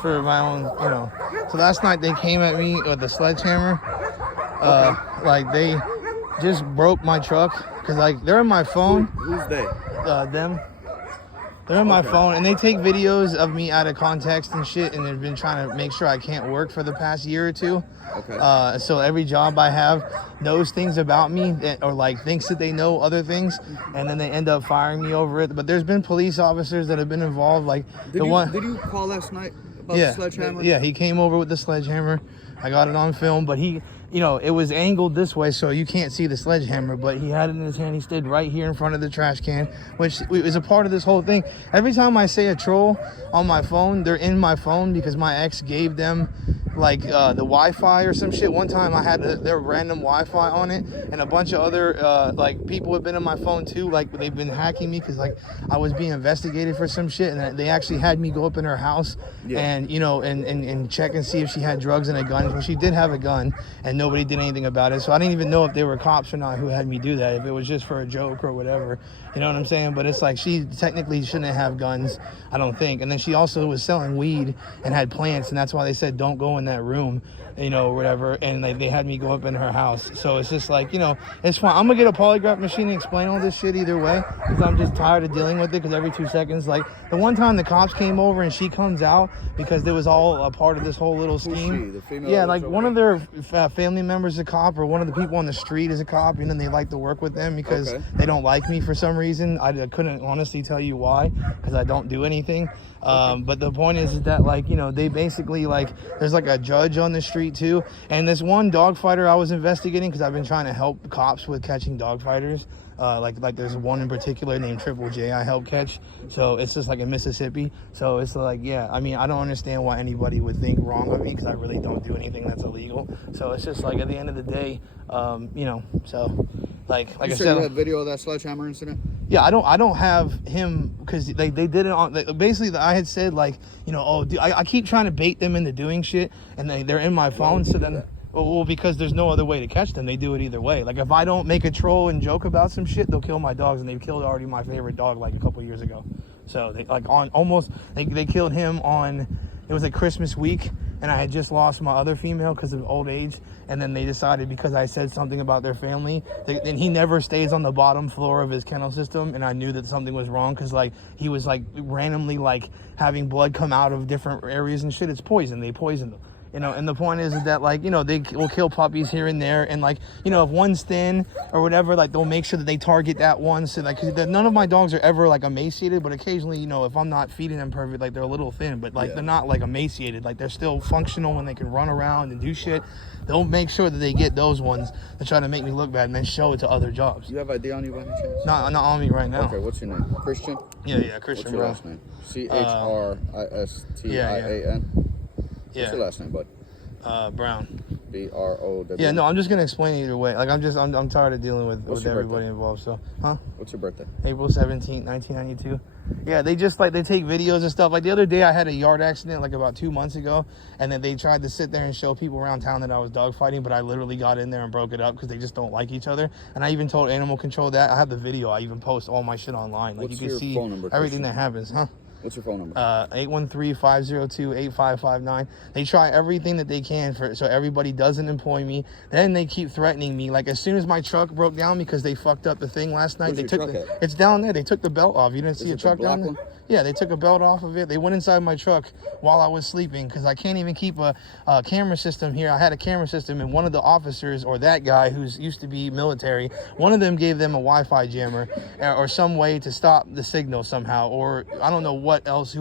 for my own, So last night they came at me with a sledgehammer. Like they just broke my truck because like they're in my phone. Who's they? Them. They're in my phone and they take videos of me out of context and shit, and they've been trying to make sure I can't work for the past year or two. Okay. So every job I have knows things about me or like thinks that they know other things, and then they end up firing me over it. But there's been police officers that have been involved. Like did you call last night about the sledgehammer? Yeah, he came over with the sledgehammer. I got it on film, but he, it was angled this way, so you can't see the sledgehammer, but he had it in his hand. He stood right here in front of the trash can, which is a part of this whole thing. Every time I say a troll on my phone, they're in my phone because my ex gave them like the Wi-Fi or some shit. One time I had their random Wi-Fi on it, and a bunch of other like people have been on my phone too. Like they've been hacking me because like I was being investigated for some shit, and they actually had me go up in her house and and check and see if she had drugs and a gun. Well, she did have a gun, and nobody did anything about it. So I didn't even know if they were cops or not who had me do that. If it was just for a joke or whatever, you know what I'm saying? But it's like she technically shouldn't have guns, I don't think. And then she also was selling weed and had plants, and that's why they said don't go in that room, or whatever. And they had me go up in her house. So it's just like, it's fine. I'm gonna get a polygraph machine and explain all this shit either way, because I'm just tired of dealing with it. Because every 2 seconds, like the one time the cops came over and she comes out because there was all a part of this whole little scheme. Who's she? The female? Yeah, like one of their family members is a cop, or one of the people on the street is a cop, and then they like to work with them because they don't like me for some reason. I couldn't honestly tell you why, because I don't do anything. But the point is that like, they basically like, there's like a judge on the street too. And this one dog fighter I was investigating, because I've been trying to help cops with catching dog fighters. Like there's one in particular named Triple J I help catch. So it's just like in Mississippi. So it's like, I mean, I don't understand why anybody would think wrong of me, because I really don't do anything that's illegal. So it's just like at the end of the day, so like I said, you have video of that sledgehammer incident? Yeah, I don't have him, because they did it on basically. I had said like, I keep trying to bait them into doing shit, and they're in my phone. So then, well, because there's no other way to catch them. They do it either way. Like if I don't make a troll and joke about some shit, they'll kill my dogs, and they've killed already my favorite dog like a couple years ago. So they like they killed him on, it was like Christmas week, and I had just lost my other female because of old age. And then they decided, because I said something about their family, and he never stays on the bottom floor of his kennel system, and I knew that something was wrong, because like he was like randomly like having blood come out of different areas and shit. It's poison. They poisoned them. And the point is that like, they will kill puppies here and there, and like, if one's thin or whatever, like they'll make sure that they target that one. So like, 'cause none of my dogs are ever like emaciated, but occasionally, if I'm not feeding them perfect, like they're a little thin, but like they're not like emaciated, like they're still functional and they can run around and do shit. They'll make sure that they get those ones to try to make me look bad, and then show it to other jobs. You have ID on you by any chance? Not on me right now. Okay, what's your name? Christian? Yeah, Christian. What's your last name? Christian. Yeah. What's your last name, bud? Brown. BROW. Yeah, no, I'm just gonna explain it either way. Like I'm tired of dealing with everybody involved. So, What's your birthday? April 17th, 1992. Yeah, they just like, they take videos and stuff. Like the other day I had a yard accident like about 2 months ago, and then they tried to sit there and show people around town that I was dog fighting, but I literally got in there and broke it up because they just don't like each other. And I even told animal control that. I have the video. I even post all my shit online. Like What's you can see phone number, everything Christian? that happens, What's your phone number? 813-502-8559. They try everything that they can so everybody doesn't employ me. Then they keep threatening me. Like as soon as my truck broke down because they fucked up the thing last night, it's down there. They took the belt off. You didn't see a truck down there? Yeah, they took a belt off of it. They went inside my truck while I was sleeping, because I can't even keep a camera system here. I had a camera system, and one of the officers, or that guy who's used to be military, one of them gave them a Wi-Fi jammer or some way to stop the signal somehow, or I don't know who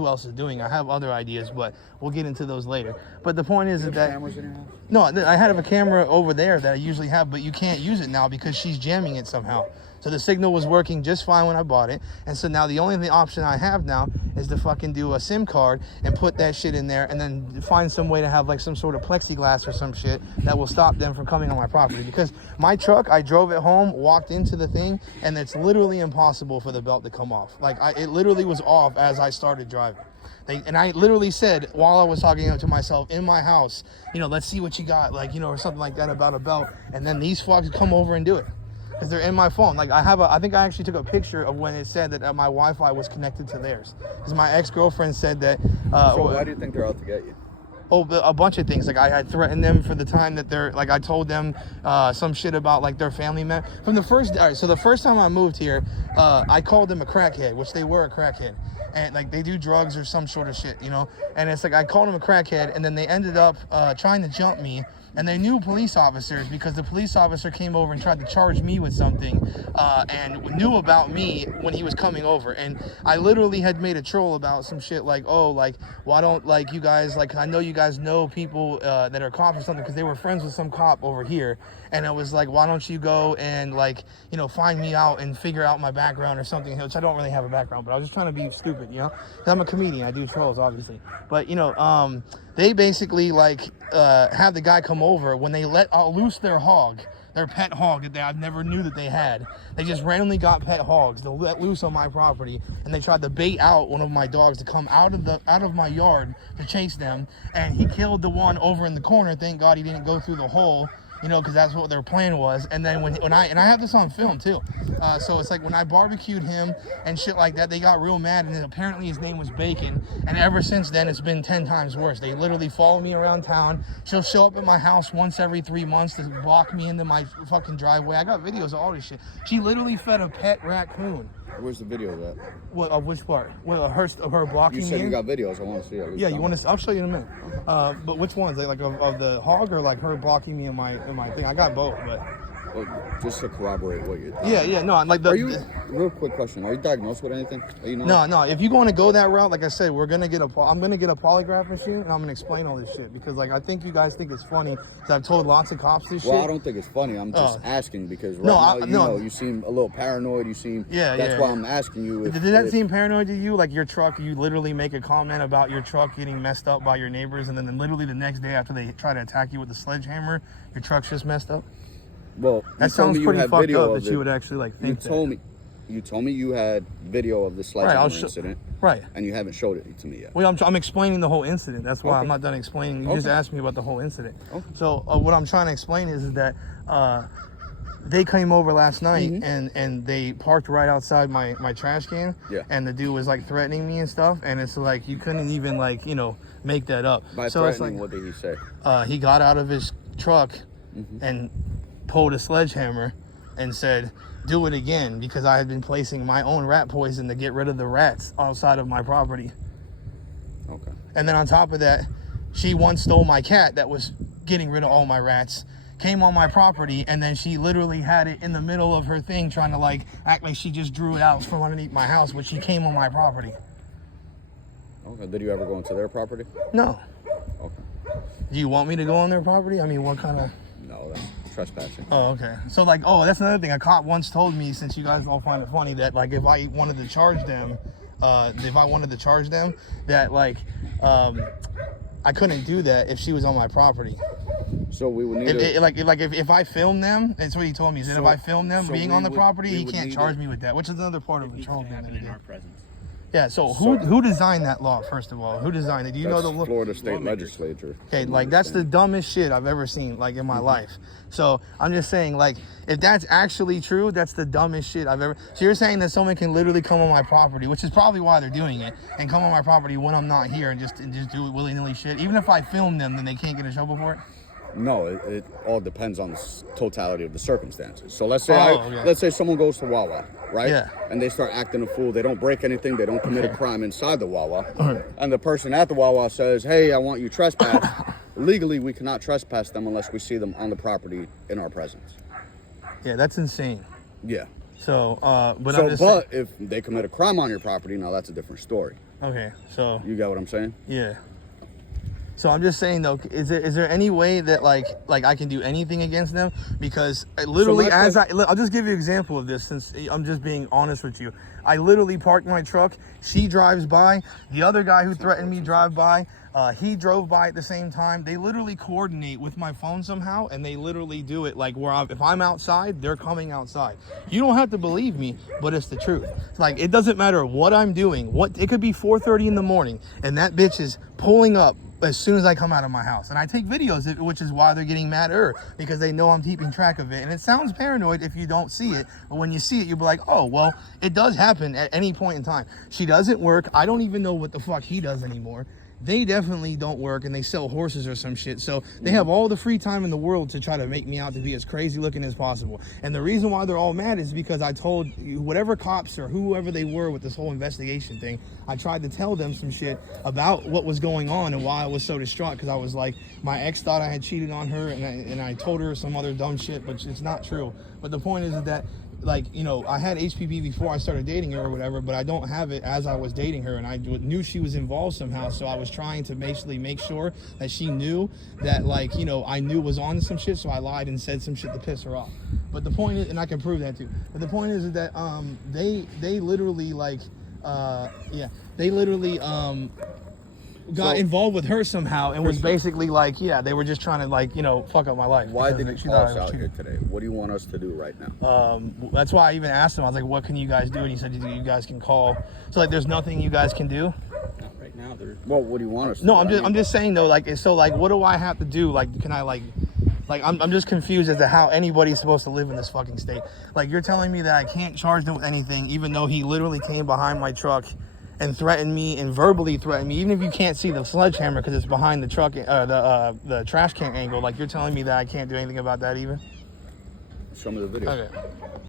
else is doing. I have other ideas, but we'll get into those later. But the point is that cameras in your house? No, I had a camera over there that I usually have, but you can't use it now because she's jamming it somehow. So the signal was working just fine when I bought it. And so now the only option I have now is to fucking do a SIM card and put that shit in there, and then find some way to have like some sort of plexiglass or some shit that will stop them from coming on my property. Because my truck, I drove it home, walked into the thing, and it's literally impossible for the belt to come off. Like it literally was off as I started driving. And I literally said, while I was talking to myself in my house, let's see what you got, like, or something like that about a belt. And then these fucks come over and do it. because they're in my phone. Like I think I actually took a picture of when it said that my Wi-Fi was connected to theirs. Because my ex-girlfriend said that. So why do you think they're out to get you? Oh, a bunch of things. Like I had threatened them for the time that they're like, I told them some shit about like their family member from the first. All right, so the first time I moved here, I called them a crackhead, which they were a crackhead, and like they do drugs or some sort of shit, you know. And it's like I called them a crackhead, and then they ended up trying to jump me. And they knew police officers because the police officer came over and tried to charge me with something and knew about me when he was coming over. And I literally had made a troll about some shit like, oh, like, why don't, like, you guys, like, I know you guys know people that are cops or something because they were friends with some cop over here. And I was like, why don't you go and, like, you know, find me out and figure out my background or something, which I don't really have a background, but I was just trying to be stupid, you know? Because I'm a comedian. I do trolls, obviously. But, you know, they basically, like, have the guy come over when they let loose their hog, their pet hog that I never knew that they had. They just randomly got pet hogs to let loose on my property, and they tried to bait out one of my dogs to come out of my yard to chase them, and he killed the one over in the corner. Thank God he didn't go through the hole, you know, because that's what their plan was. And then when I have this on film too, so it's like when I barbecued him and shit like that, they got real mad, and then apparently his name was Bacon, and ever since then it's been 10 times worse. They literally follow me around town. She'll show up at my house once every 3 months to block me into my fucking driveway. I got videos of all this shit. She literally fed a pet raccoon. Where's the video of that? What, of which part? Well, of her blocking me. You said you got videos. I want to see it. Yeah, you want to? I'll show you in a minute. But which ones? Like of the hog or like her blocking me in my thing? I got both, but. Well, just to corroborate what you're. Yeah, no, like the. Are you? Real quick question: are you diagnosed with anything? You know? No. If you want to go that route, like I said, I'm gonna get a polygraph machine, and I'm gonna explain all this shit because, like, I think you guys think it's funny because I've told lots of cops this shit. Well, I don't think it's funny. I'm just asking because now, you seem a little paranoid. You seem. That's why I'm asking you. Did that seem paranoid to you? Like your truck, you literally make a comment about your truck getting messed up by your neighbors, and then literally the next day after they try to attack you with a sledgehammer, your truck's just messed up. Well, that sounds pretty fucked up that you would actually like think that. You told me you had video of the sledgehammer incident. Right. And you haven't showed it to me yet. Well, I'm explaining the whole incident. That's why I'm not done explaining. You just asked me about the whole incident. Okay. So what I'm trying to explain is that they came over last night and they parked right outside my trash can. Yeah. And the dude was like threatening me and stuff. And it's like you couldn't even like, you know, make that up. By so threatening, it's like, what did he say? He got out of his truck and pulled a sledgehammer and said, do it again, because I had been placing my own rat poison to get rid of the rats outside of my property. Okay. And then on top of that, she once stole my cat that was getting rid of all my rats, came on my property, and then she literally had it in the middle of her thing trying to like act like she just drew it out from underneath my house, but she came on my property. Okay. Did you ever go into their property? No. Okay. Do you want me to go on their property? I mean, what kind of... No, that's trespassing. Oh, okay. So like, that's another thing. A cop once told me, since you guys all find it funny, that like if I wanted to charge them, that like I couldn't do that if she was on my property. So we would need if I film them, that's what he told me. He said if I film them being on the property, he can't charge me with that, which is another part of the troll thing. In our presence. Yeah, so who designed that law, first of all? Who designed it? Do you know the Florida State Legislature. Okay, like that's the dumbest shit I've ever seen, like in my life. So I'm just saying, like, if that's actually true, that's the dumbest shit I've ever. So you're saying that someone can literally come on my property, which is probably why they're doing it, and come on my property when I'm not here and just do it willy-nilly shit. Even if I film them, then they can't get in trouble for it. No, it all depends on the totality of the circumstances. So let's say someone goes to Wawa, right? Yeah. And they start acting a fool. They don't break anything. They don't commit a crime inside the Wawa. And the person at the Wawa says, "Hey, I want you trespass." Legally, we cannot trespass them unless we see them on the property in our presence. Yeah, that's insane. Yeah. So, but if they commit a crime on your property, now that's a different story. Okay, so you got what I'm saying? Yeah. So I'm just saying though, is there any way that like I can do anything against them? Because literally, I'll just give you an example of this, since I'm just being honest with you. I literally parked my truck. She drives by. The other guy who threatened me drive by. He drove by at the same time. They literally coordinate with my phone somehow, and they literally do it like if I'm outside, they're coming outside. You don't have to believe me, but it's the truth. Like, it doesn't matter what I'm doing. It could be 4:30 in the morning, and that bitch is pulling up as soon as I come out of my house. And I take videos, which is why they're getting madder, because they know I'm keeping track of it. And it sounds paranoid if you don't see it, but when you see it, you'll be like, oh, well, it does happen at any point in time. She doesn't work. I don't even know what the fuck he does anymore. They definitely don't work, and they sell horses or some shit. So they have all the free time in the world to try to make me out to be as crazy looking as possible. And the reason why they're all mad is because I told whatever cops or whoever they were with this whole investigation thing, I tried to tell them some shit about what was going on and why I was so distraught, because I was like, my ex thought I had cheated on her, and I told her some other dumb shit, but it's not true. But the point is that, like, you know, I had HPV before I started dating her or whatever, but I don't have it as I was dating her, and I knew she was involved somehow, so I was trying to basically make sure that she knew that, like, you know, I knew was on some shit, so I lied and said some shit to piss her off. But the point is, and I can prove that too, but the point is that they literally, like, got involved with her somehow and was basically like, yeah, they were just trying to, like, you know, fuck up my life. Why did you call us out here today? What do you want us to do right now? That's why I even asked him. I was like, what can you guys do? And he said, you guys can call. So, like, there's nothing you guys can do? Not right now. Well, what do you want us to do? No, I'm just saying, though, like, so, like, what do I have to do? Like, can I, like, I'm just confused as to how anybody's supposed to live in this fucking state. Like, you're telling me that I can't charge them with anything, even though he literally came behind my truck and threatened me and verbally threatened me, even if you can't see the sledgehammer because it's behind the truck, the trash can angle. Like, you're telling me that I can't do anything about that even? Show me the video. Okay.